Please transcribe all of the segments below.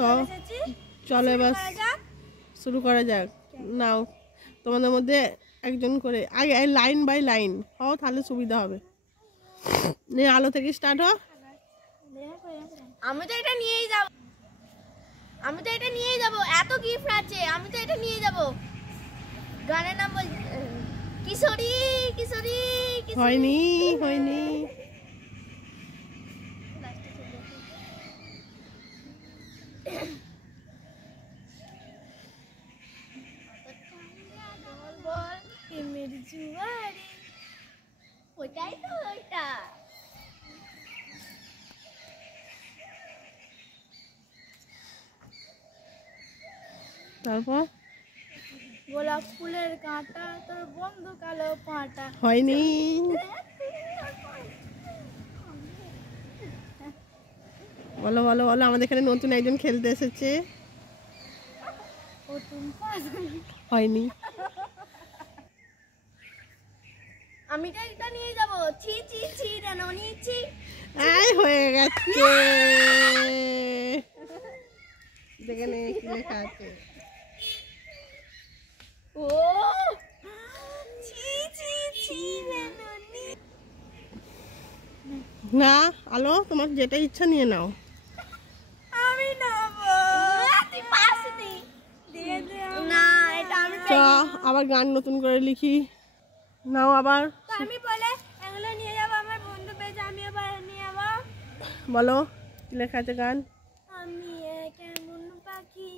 তো চলো এবার শুরু করা যাক। নাও তোমাদের মধ্যে একজন করে আগে লাইন বাই লাইন হও, তাহলে সুবিধা হবে। নে আলো থেকে স্টার্ট হও। আমি তো এটা নিয়েই যাব, এত গিফট আছে, আমি তো এটা নিয়ে যাব। গানের নাম বল, কিশোরী কিশোরী হয়নি। ওইটাই তো ওইটা। তারপর গোলাপ ফুলের কাঁটা তোর বন্ধু কালো পাটা। হয়নি। বলো বলো বলো, আমাদের এখানে নতুন একজন খেলতে এসেছে। হয়নি। আমি তো এটা নিয়ে যাব। ছি ছি ছি রাননি ছি। এই হয়ে গেছে। দেখে নে কি লেখা আছে। ও ছি ছি ছি রাননি। না আলো, তোমার যেটা ইচ্ছা নিয়ে নাও। আমি নেব। তুই পাসনি। দিয়ে দে। না এটা আমি চ আবার গান নতুন করে লিখি। নাও আবার। আমি বলে এগুলো নিয়ে যাব, আমার বন্ধু পেয়েছে, আমি আবার নিয়ে যাব। বলো কি লেখা আছে গান। আমি কেমন পাখি,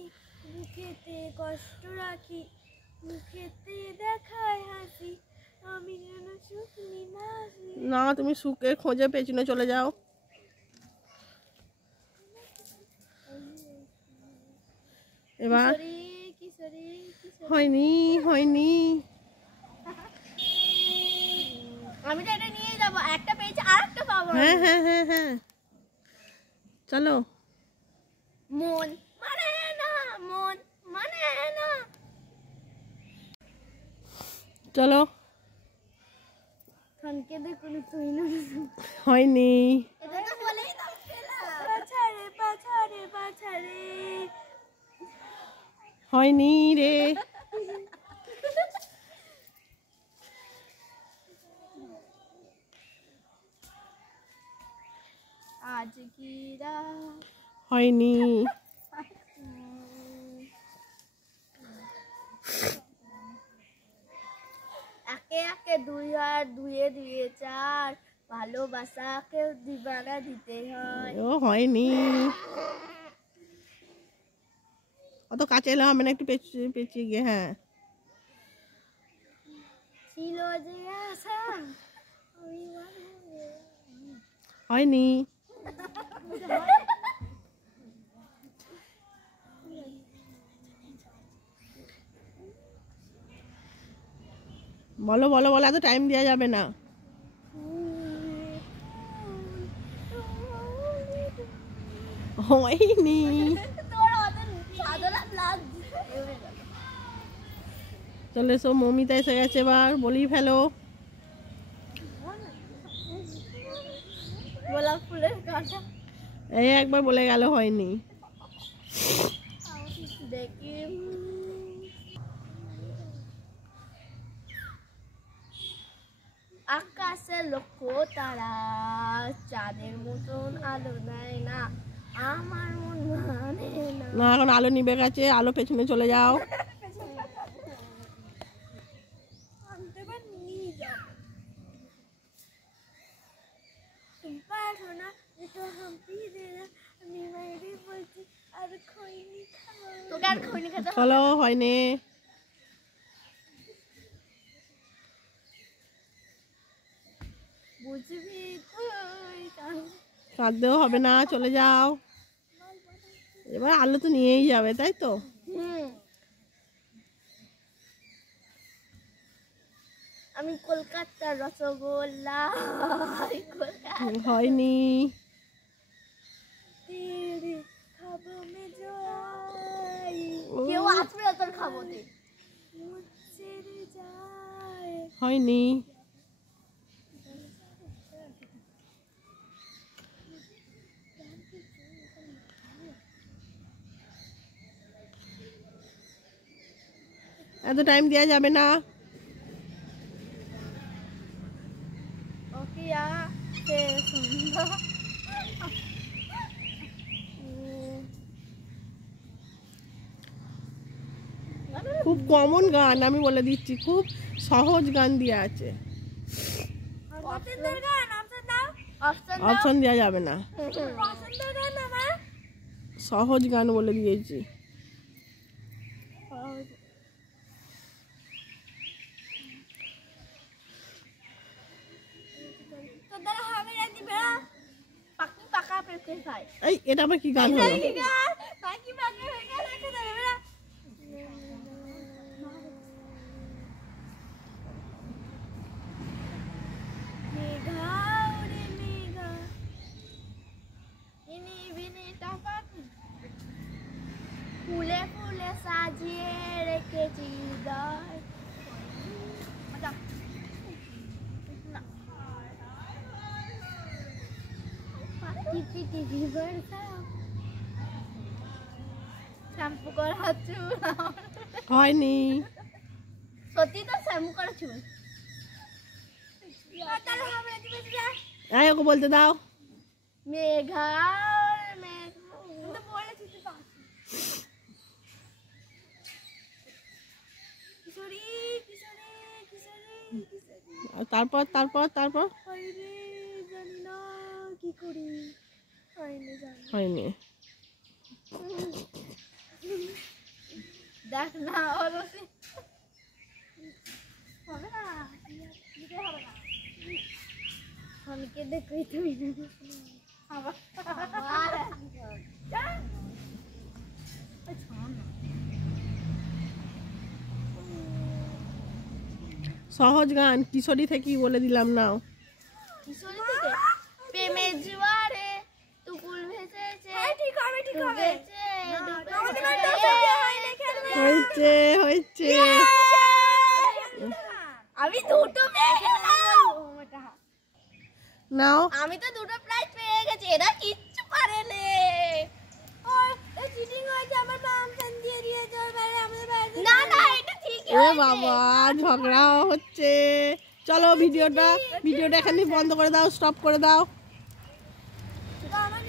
মুখেতে কষ্ট রাখি, মুখেতে দেখায় হাসি, আমি যেন শুকনি মাসি। না তুমি সুখে খোঁজে পেছনে চলে যাও। এবার কিশোরী হয়নি। আমি তো এটা নিয়ে যাব, একটা পেয়েছি আরেকটা পাবো। হ্যাঁ চলো। মন মানে না, মন মানে না। চলো। খানকে দেখুন তুই না। হয়নি। এটা তো বলেই দাও খেলা। পাছারে হয়নি রে। আজ কি রাত। হয়নি। একে একে দুই আর দুয়ে দুয়ে চার, ভালোবাসাকে দিবানা দিতে হয়। ও হয়নি। অত কাছে এলাম আমি না, একটু পেঁচিয়ে গিয়ে। হ্যাঁ ছিল যে আশা। হয়নি। বলো বলো বলো, এত টাইম দেওয়া যাবে না। হয়নি। চলে এসো, মমিতা এসে গেছে, এবার বলি ফেলো। গোলাপ ফুলের কাঁটা। এই একবার বলে গেল হয়নি। দেখি আকাশে লক্ষ তারা, চাঁদের মতন আলো দেয় না, আমার মন মানে না। না এখন আলো নিভে গেছে, আলো পেছনে চলে যাও। চলো হয়নি। বুঝবি কাঁদতেও হবে না, চলে যাও। এবার আলো তো নিয়েই যাবে, তাই তো। আমি কলকাতার রসগোল্লা। হয়নি। কেউ আসবে না তোর খাবোতে। হয়নি। এত টাইম দেওয়া যাবে না। ওকিয়া সে সুন্দর খুব কমন গান, আমি বলে দিচ্ছি, খুব সহজ গান দেওয়া আছে। অপশন দেওয়া যাবে না, সহজ গান বলে দিয়েছি। এই এটা আবার কি গান হলো? ফুলে ফুলে সাজিয়ে রেখেছি হৃদয়। শ্যাম্পু করা চুল হয়নি, সত্যি তো শ্যাম্পু করা চুল। এই ওকে বলতে দাও। মেঘা আর তারপর তারপর তারপর জানি না কি করি, হয়নি। দেখ না অবশ্যই হবে না, হবে না। অনেকে দেখই তুমি আবার সহজ গান কিশোরী থেকে বলে দিলাম নাও। কিশোরী থেকে প্রেমের জোয়ারে তুকুল ভেসেছে। ঠিক হবে, ঠিক হবে। হয়েছে হয়েছে। আমি দুটো পেয়ে গেলাম। নাও, আমি তো দুটো প্রাইজ পেয়ে গেছি, এরা কিচ্ছু পারেনি। চিটিং হয়েছে, আমার পারমিশন দিয়ে দিয়েছে ওই বাইরে আমাদের বাইরে। না না, এটা ঠিকই ও হয়েছে। বাবা ঝগড়া হচ্ছে। চলো ভিডিওটা এখানে বন্ধ করে দাও, স্টপ করে দাও। তো আমার